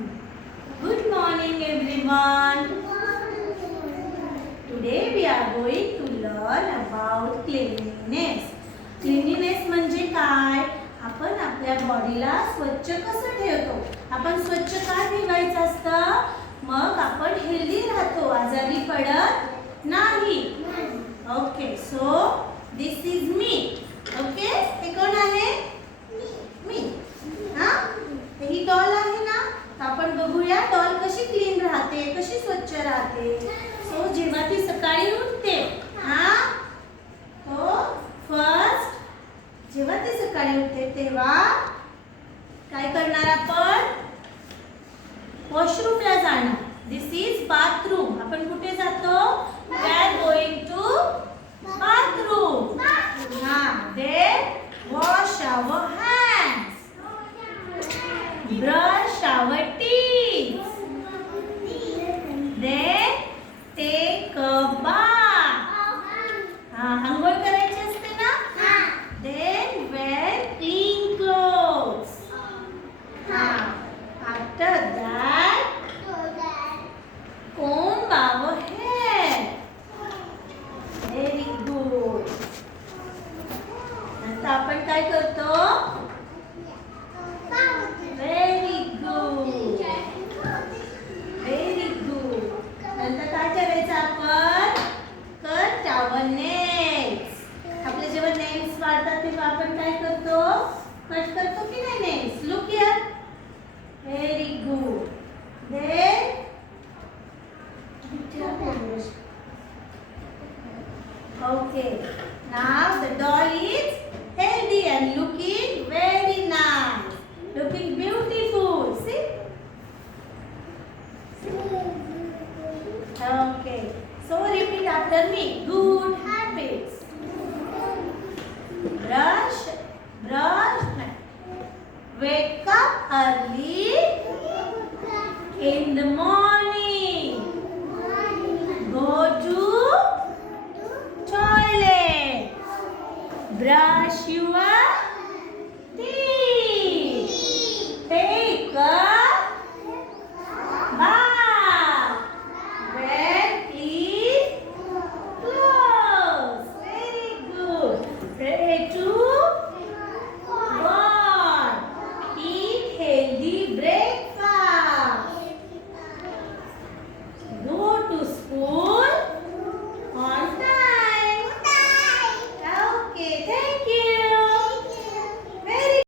Good morning everyone. Today we are going to learn about cleanliness. Cleanliness म्हणजे काय? आपण आपल्या बॉडीला स्वच्छ कसं ठेवतो? आपण स्वच्छ का ठेवायचं असतं? मग आपण हेल्दी राहतो, आजारी पडत नाही. Okay, so this is me. Okay, हे कोण आहे? मी. हां, ही डॉल आहे ना? आपण बघूया डॉल कशी क्लीन राहते, कशी स्वच्छ राहते. सो जेव्हा ती सकाळी उठते, हां, तो फर्स्ट जेव्हा ती सकाळी उठते तेव्हा काय करणार आपण? वॉशरूमला जाणार. This is bathroom. आपण कुठे जातो? We are going to bathroom. हां, then wash our hands, brush our teeth, then take a bath. अंघोळ करायची असते ना? Then wear clean clothes. After that, comb our hair. Very good. नंतर आपण काय करतो? Very good. Very good. नंतर काय करायचं आपण? Cut our nails. आपले जेव्हा नेल्स वाढतात तेव्हा आपण काय करतो? कट करतो की नाही nails? Look here. Very good. Then okay. Now the doll is healthy and looking very nice. Looking beautiful. See? Okay. So repeat after me. Good habits. Brush. Wake up early in the morning. Go to toilet. Brush your